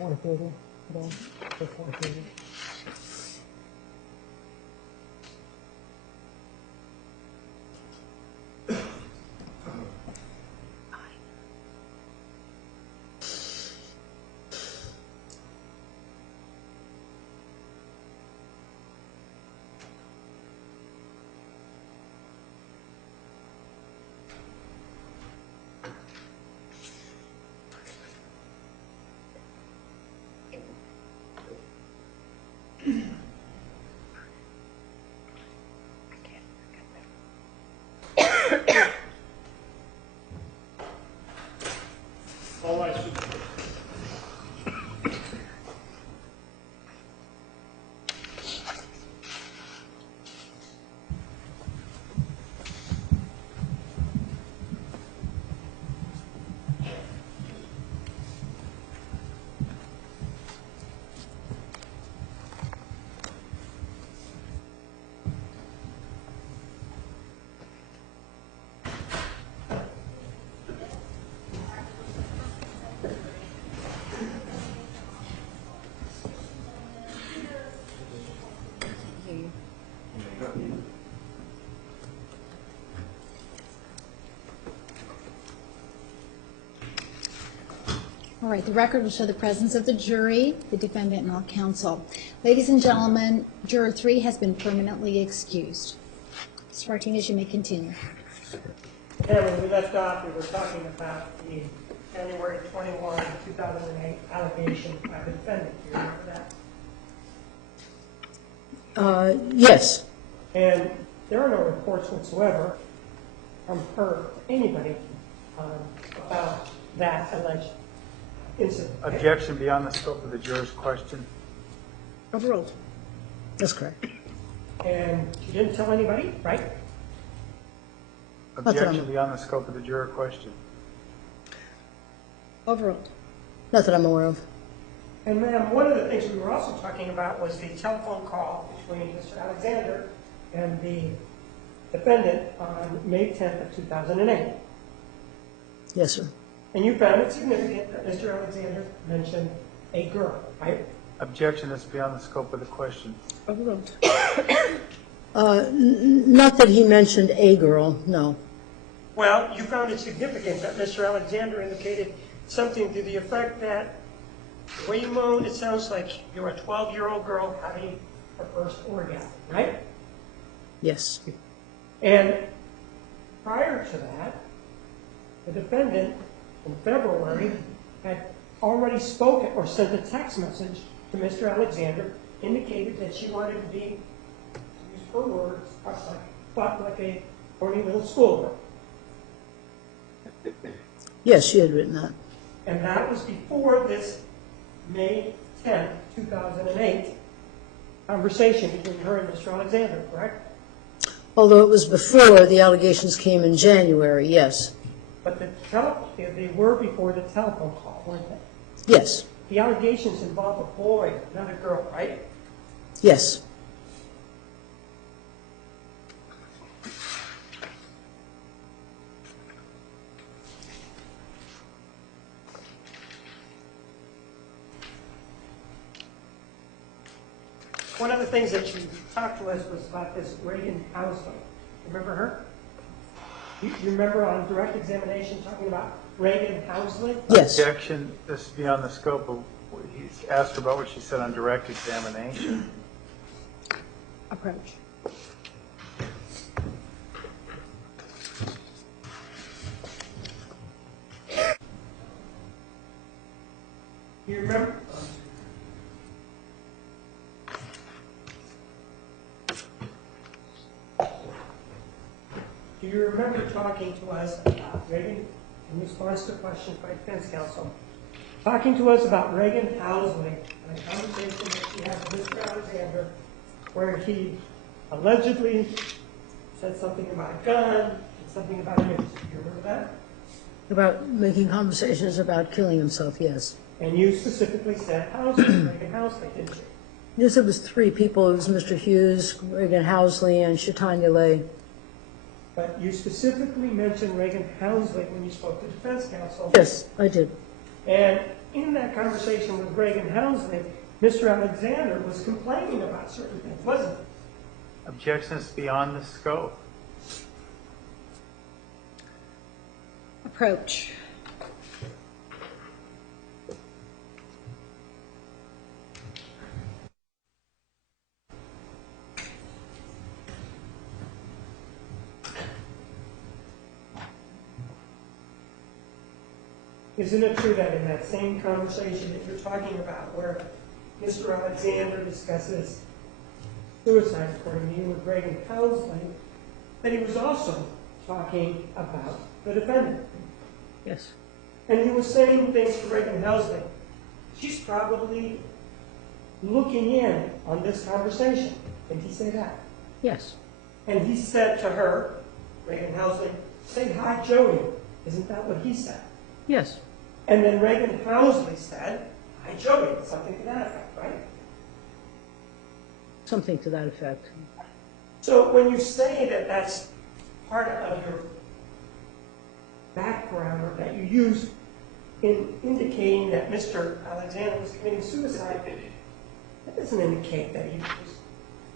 4:30 today, for 4:30. All right. All right, the record will show the presence of the jury, the defendant, and all counsel. Ladies and gentlemen, Juror 3 has been permanently excused. Mr. Martinez, you may continue. And when we left off, we were talking about the January 21, 2008 allegation by the defendant. Do you remember that? Yes. And there are no reports whatsoever from her to anybody about that alleged incident. Objection beyond the scope of the juror's question. Overruled. That's correct. And she didn't tell anybody, right? Objection beyond the scope of the juror question. Overruled. Not that I'm aware of. And ma'am, one of the things we were also talking about was the telephone call between Mr. Alexander and the defendant on May 10th of 2008. Yes, sir. And you found it significant that Mr. Alexander mentioned a girl, right? Objection is beyond the scope of the question. Overruled. Not that he mentioned a girl, no. Well, you found it significant that Mr. Alexander indicated something to the effect that the way you moan, it sounds like you're a 12-year-old girl having her first orgasm, right? Yes. And prior to that, the defendant in February had already spoken or sent a text message to Mr. Alexander, indicated that she wanted to be, to use her words, like a horny little schoolgirl. Yes, she had written that. And that was before this May 10th, 2008 conversation between her and Mr. Alexander, correct? Although it was before the allegations came in January, yes. But they were before the telephone call, weren't they? Yes. The allegations involve a boy, not a girl, right? Yes. One of the things that you talked to us was about this Reagan Housley. Remember her? You remember on direct examination talking about Reagan Housley? Yes. Objection, this is beyond the scope of, he's asked about what she said on direct examination. Approach. You remember? Do you remember talking to us about Reagan, in response to questions by defense counsel, talking to us about Reagan Housley and a conversation that she had with Mr. Alexander where he allegedly said something about a gun and something about a noose? Do you remember that? About making conversations about killing himself, yes. And you specifically said Housley, Reagan Housley, didn't you? Yes, it was three people. It was Mr. Hughes, Reagan Housley, and Shatanya Lay. But you specifically mentioned Reagan Housley when you spoke to defense counsel. Yes, I did. And in that conversation with Reagan Helmsley, Mr. Alexander was complaining about certain things, wasn't he? Objection is beyond the scope. Approach. Isn't it true that in that same conversation that you're talking about, where Mr. Alexander discusses suicide, according to you, with Reagan Helmsley, that he was also talking about the defendant? Yes. And he was saying things to Reagan Helmsley. She's probably looking in on this conversation. Did he say that? Yes. And he said to her, Reagan Helmsley, say hi, Jodi. Isn't that what he said? Yes. And then Reagan Helmsley said, hi, Jodi, something to that effect, right? Something to that effect. So when you say that that's part of your background, or that you use in indicating that Mr. Alexander was committing suicide, that doesn't indicate that he was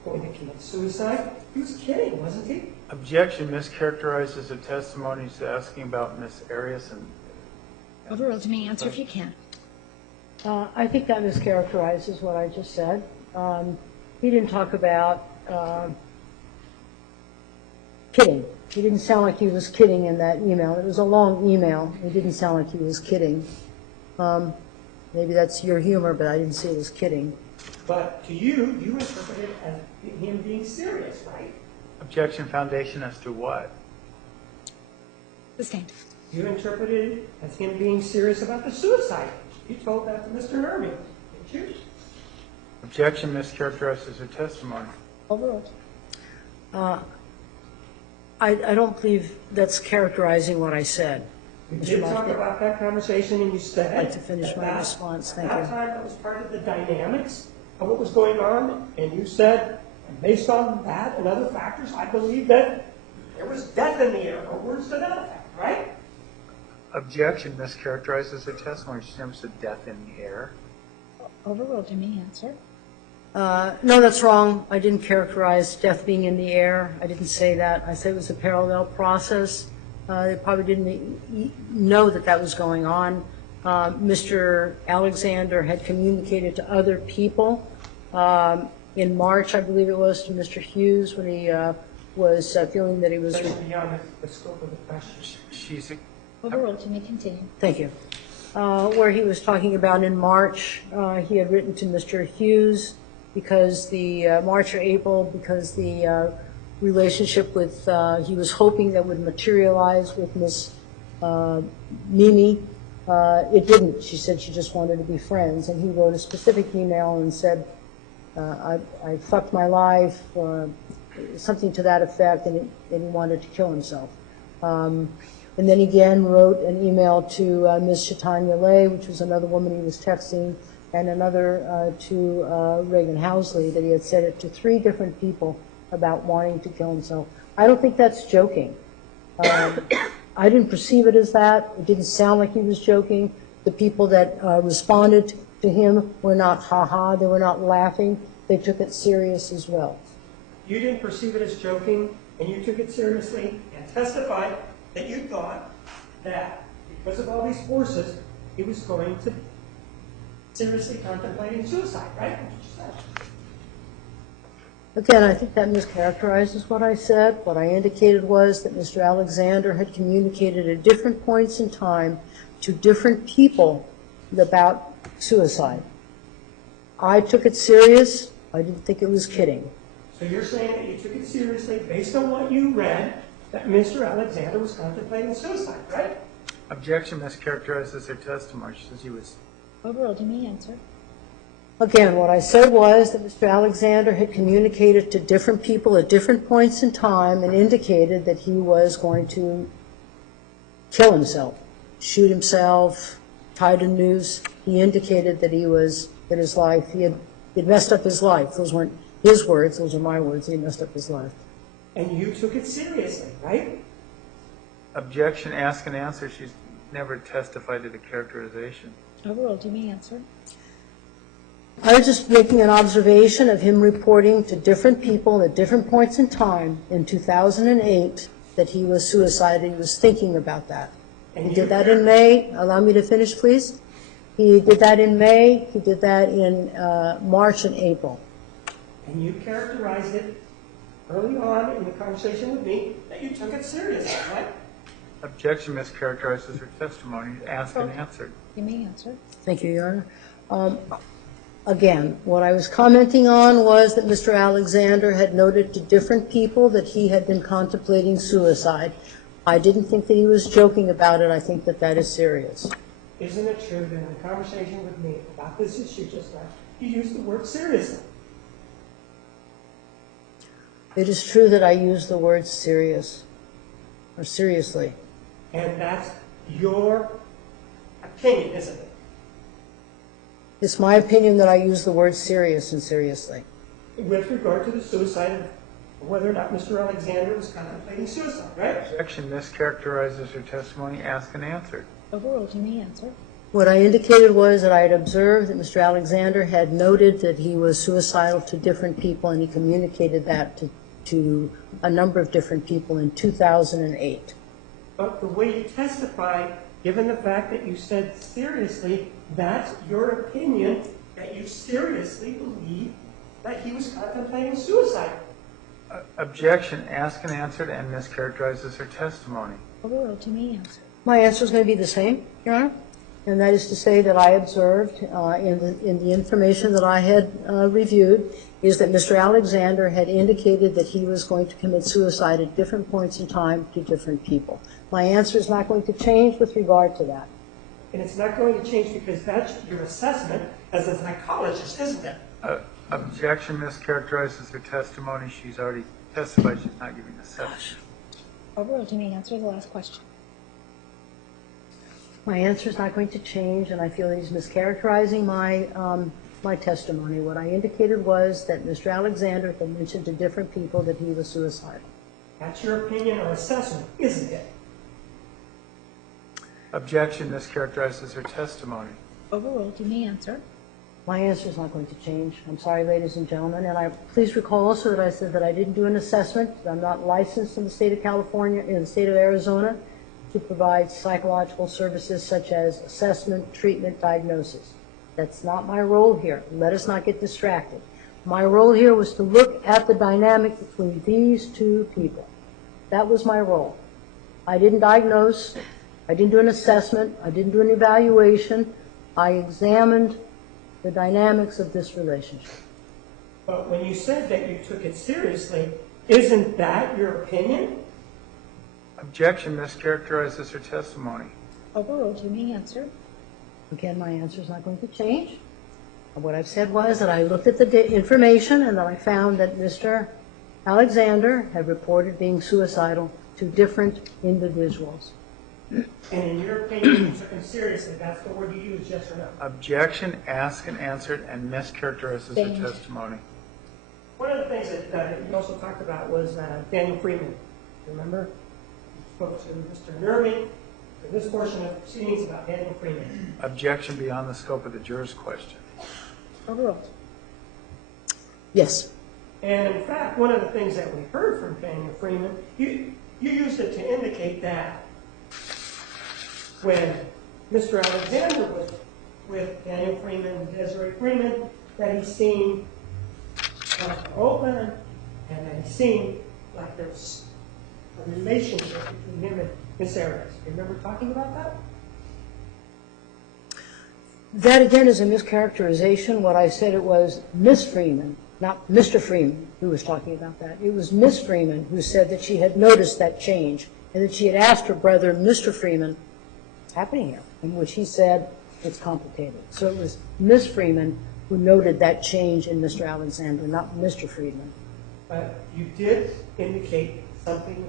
going to commit suicide. He was kidding, wasn't he? Objection mischaracterizes the testimony. He's asking about Miss Arias and Overruled. To me, answer if you can. I think that mischaracterizes what I just said. He didn't talk about kidding. He didn't sound like he was kidding in that email. It was a long email. It didn't sound like he was kidding. Maybe that's your humor, but I didn't see it as kidding. But to you, you interpreted it as him being serious, right? objection foundation as to what? Sustained. You interpreted it as him being serious about the suicide. You told that to Mr. Nerby, didn't you? Objection mischaracterizes her testimony. Overruled. I don't believe that's characterizing what I said. You did talk about that conversation, and you said I'd like to finish my response. Thank that you. time that was part of the dynamics of what was going on, and you said, and based on that and other factors, I believe that there was death in the air, or words to that effect, right? Objection mischaracterizes her testimony. She never said death in the air. Overruled. You may answer. No, that's wrong. I didn't characterize death being in the air. I didn't say that. I said it was a parallel process. They probably didn't know that that was going on. Mr. Alexander had communicated to other people in March, I believe it was, to Mr. Hughes when he was feeling that he was. That's beyond the scope of the question. She's Overruled. You may continue. Thank you. Where he was talking about in March, he had written to Mr. Hughes because the March or April, because the relationship with, he was hoping that would materialize with Miss Mimi. It didn't. She said she just wanted to be friends. And he wrote a specific email and said, I fucked my life, something to that effect, and he wanted to kill himself. And then again wrote an email to Ms. Shatanya Lay, which was another woman he was texting, and another to Reagan Housley, that he had said it to 3 different people about wanting to kill himself. I don't think that's joking. I didn't perceive it as that. It didn't sound like he was joking. The people that responded to him were not ha-ha. They were not laughing. They took it serious as well. You didn't perceive it as joking, and you took it seriously and testified that you thought that because of all these forces, he was going to seriously contemplating suicide, right? Again, I think that mischaracterizes what I said. What I indicated was that Mr. Alexander had communicated at different points in time to different people about suicide. I took it serious. I didn't think it was kidding. So you're saying that you took it seriously based on what you read, that Mr. Alexander was contemplating suicide, right? Objection mischaracterizes her testimony. She says he was. Overruled. You may answer. Again, what I said was that Mr. Alexander had communicated to different people at different points in time and indicated that he was going to kill himself, shoot himself, tie a noose. He indicated that he was, that his life, he had messed up his life. Those weren't his words, those are my words. He messed up his life. And you took it seriously, right? Objection, ask and answer. She's never testified to the characterization. Overruled. You may answer. I was just making an observation of him reporting to different people at different points in time in 2008 that he was suicidal. He was thinking about that. And He did that in May. Allow me to finish, please. He did that in May. He did that in March and April. And you characterized it early on in the conversation with me that you took it seriously, right? Objection mischaracterizes her testimony. Asked and answered. You may answer. Thank you, Your Honor. Again, what I was commenting on was that Mr. Alexander had noted to different people that he had been contemplating suicide. I didn't think that he was joking about it. I think that that is serious. Isn't it true that in the conversation with me about this issue just now, you used the word seriously? It is true that I use the word serious, or seriously. And that's your opinion, isn't it? It's my opinion that I use the word serious and seriously. With regard to the suicide of whether or not Mr. Alexander was contemplating suicide, right? Objection mischaracterizes her testimony. Asked and answered. Overruled. You may answer. What I indicated was that I had observed that Mr. Alexander had noted that he was suicidal to different people, and he communicated that to a number of different people in 2008. But the way you testified, given the fact that you said seriously, that's your opinion, that you seriously believe that he was contemplating suicide. Objection asked and answered and mischaracterizes her testimony. Overruled. You may answer. My answer is going to be the same, Your Honor, and that is to say that I observed in the information that I had reviewed is that Mr. Alexander had indicated that he was going to commit suicide at different points in time to different people. My answer is not going to change with regard to that. And it's not going to change because that's your assessment as a psychologist, isn't it? Objection mischaracterizes her testimony. She's already testified. She's not giving assessment. Overruled. You may answer the last question. My answer is not going to change, and I feel that he's mischaracterizing my testimony. What I indicated was that Mr. Alexander had mentioned to different people that he was suicidal. That's your opinion or assessment, isn't it? Objection mischaracterizes her testimony. Overruled. You may answer. My answer is not going to change. I'm sorry, ladies and gentlemen, and please recall also that I said that I didn't do an assessment. I'm not licensed in the state of California, in the state of Arizona, to provide psychological services such as assessment, treatment, diagnosis. That's not my role here. Let us not get distracted. My role here was to look at the dynamic between these two people. That was my role. I didn't diagnose. I didn't do an assessment. I didn't do an evaluation. I examined the dynamics of this relationship. But when you said that you took it seriously, isn't that your opinion? Objection mischaracterizes her testimony. Overruled. You may answer. Again, my answer is not going to change. What I've said was that I looked at the information and that I found that Mr. Alexander had reported being suicidal to different individuals. And in your opinion, you took it seriously. That's the word you used, yes or no? Objection asked and answered and mischaracterizes her testimony. One of the things that you also talked about was Daniel Freeman. Remember? Spoke to Mr. Nervy in this portion of proceedings about Daniel Freeman. Objection beyond the scope of the juror's question. Overruled. Yes. And in fact, one of the things that we heard from Daniel Freeman, you used it to indicate that when Mr. Alexander was with Daniel Freeman and Desiree Freeman, that he seemed open and that he seemed like there was a relationship between him and Miss Arias. You remember talking about that? That again is a mischaracterization. What I said, it was Miss Freeman, not Mr. Freeman, who was talking about that. It was Miss Freeman who said that she had noticed that change and that she had asked her brother, Mr. Freeman, what's happening here? In which he said, it's complicated. So it was Miss Freeman who noted that change in Mr. Alexander, not Mr. Freeman. But you did indicate something.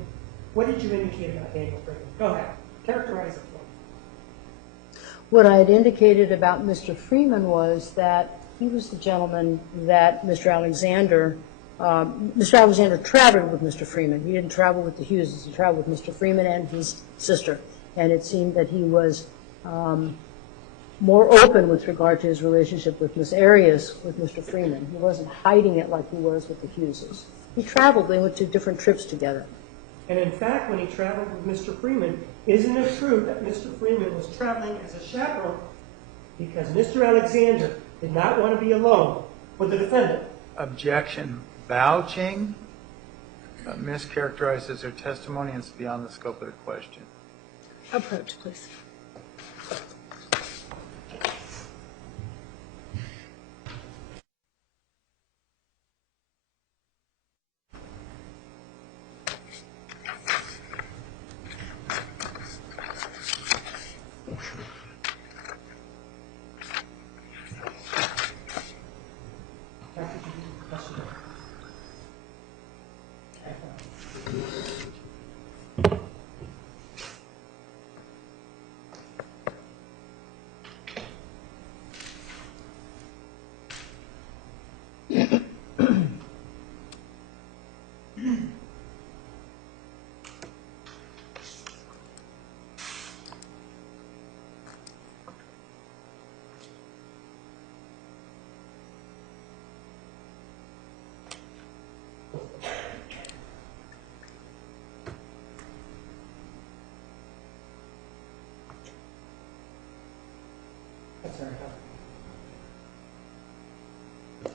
What did you indicate about Daniel Freeman? Go ahead. Characterize it for me. What I had indicated about Mr. Freeman was that he was the gentleman that Mr. Alexander traveled with Mr. Freeman. He didn't travel with the Hugheses. He traveled with Mr. Freeman and his sister. And it seemed that he was more open with regard to his relationship with Miss Arias, with Mr. Freeman. He wasn't hiding it like he was with the Hugheses. He traveled. They went to different trips together. And in fact, when he traveled with Mr. Freeman, isn't it true that Mr. Freeman was traveling as a chaperone because Mr. Alexander did not want to be alone with the defendant? Objection. Vouching mischaracterizes her testimony and it's beyond the scope of the question. Approach, please.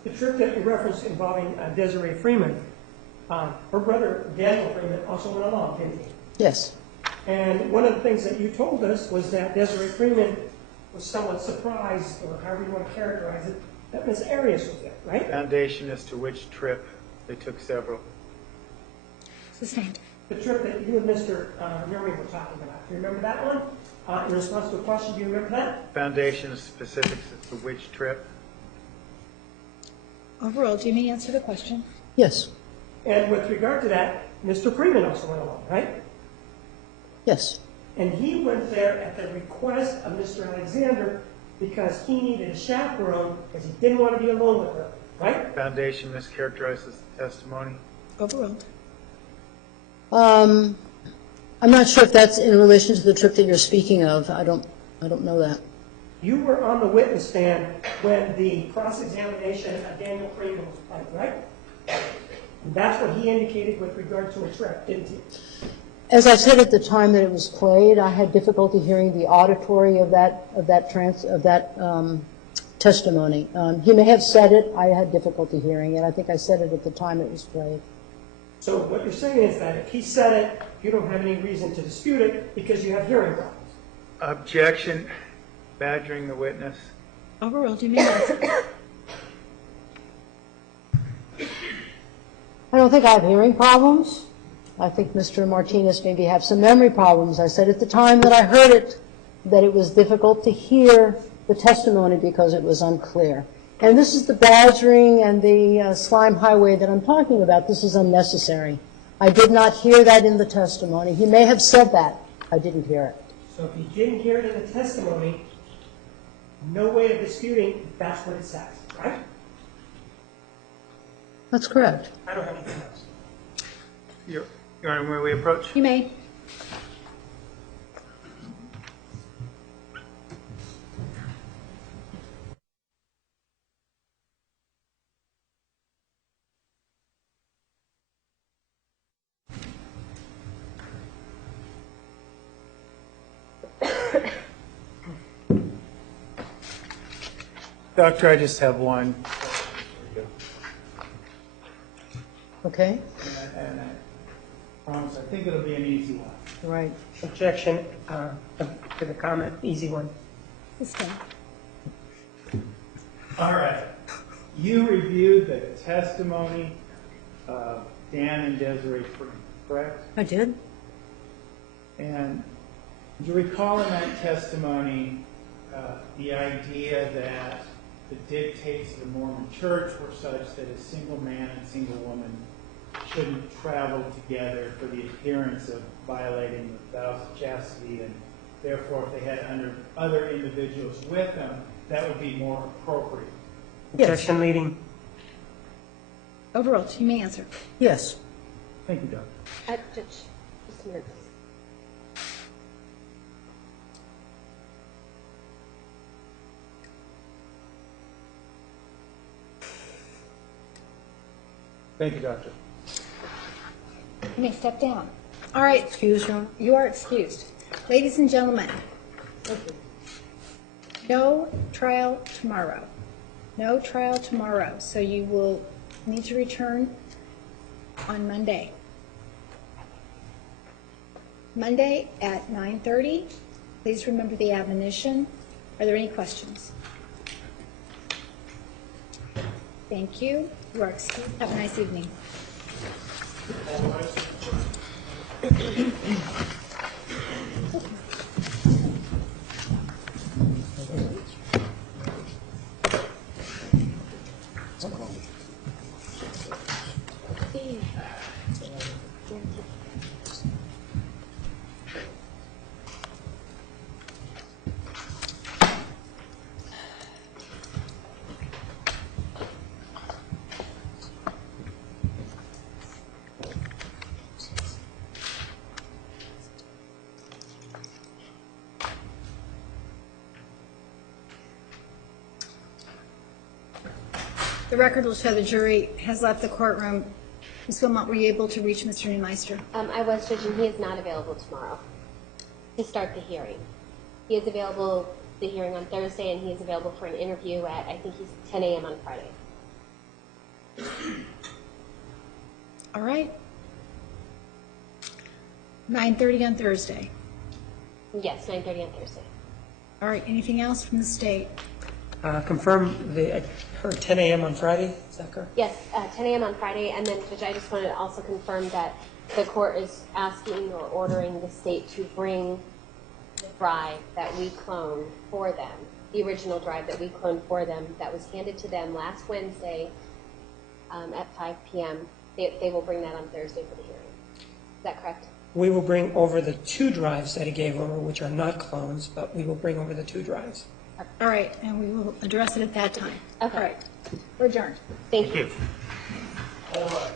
The trip that you referenced involving Desiree Freeman, her brother Daniel Freeman also went along, didn't he? Yes. And one of the things that you told us was that Desiree Freeman was somewhat surprised, or however you want to characterize it, that Miss Arias was there, right? Foundation as to which trip. They took several. Sustained. The trip that you and Mr. Yermy were talking about. Do you remember that one? In response to a question, do you remember that? Foundation specifics as to which trip. Overall, do you mean answer the question? Yes. And with regard to that, Mr. Freeman also went along, right? Yes. And he went there at the request of Mr. Alexander because he needed a chaperone because he didn't want to be alone with her, right? Foundation mischaracterizes the testimony. Overruled. I'm not sure if that's in relation to the trip that you're speaking of. I don't know that. You were on the witness stand when the cross-examination of Daniel Freeman was played, right? And that's what he indicated with regard to a trip, didn't he? As I said at the time that it was played, I had difficulty hearing the auditory of that testimony. He may have said it. I had difficulty hearing it. I think I said it at the time it was played. So what you're saying is that if he said it, you don't have any reason to dispute it because you have hearing problems. Objection. Badgering the witness. Overruled. Do you mean answer? I don't think I have hearing problems. I think Mr. Martinez maybe have some memory problems. I said at the time that I heard it that it was difficult to hear the testimony because it was unclear. And this is the badgering and the slime highway that I'm talking about. This is unnecessary. I did not hear that in the testimony. He may have said that. I didn't hear it. So if you didn't hear it in the testimony, no way of disputing that's what it says, right? That's correct. I don't have anything else. Your Honor, may we approach? You may. Doctor, I just have one. Okay? And I promise, I think it'll be an easy one. Right. Objection to the comment, easy one. Sustained. All right. You reviewed the testimony of Dan and Desiree Freeman, correct? I did. And do you recall in that testimony the idea that the dictates of the Mormon Church were such that a single man and single woman shouldn't travel together for the appearance of violating the vows of chastity, and therefore if they had other individuals with them, that would be more appropriate? Objection leading. Overruled. You may answer. Yes. Thank you, Doctor. Just a minute. Thank you, Doctor. You may step down. All right, Excuse me? you are excused. Ladies and gentlemen, no trial tomorrow. No trial tomorrow, so you will need to return on Monday. Monday at 9:30. Please remember the admonition. Are there any questions? Thank you. You are excused. Have a nice evening. The record will show the jury has left the courtroom. Ms. Wilmot, were you able to reach Mr. Neumeister? I was, Judge, and he is not available tomorrow to start the hearing. He is available, the hearing on Thursday, and he is available for an interview at, I think he's 10 a.m. on Friday. All right. 9:30 on Thursday. Yes, 9:30 on Thursday. All right, anything else from the state? Confirm I heard 10 a.m. on Friday, is that correct? Yes, 10 a.m. on Friday, and then, Judge, I just wanted to also confirm that the court is asking or ordering the state to bring the drive that we cloned for them, the original drive that we cloned for them that was handed to them last Wednesday at 5 p.m. They will bring that on Thursday for the hearing. Is that correct? We will bring over the 2 drives that he gave over, which are not clones, but we will bring over the 2 drives. All right, and we will address it at that time. Okay. All right, we're adjourned. Thank you. All right.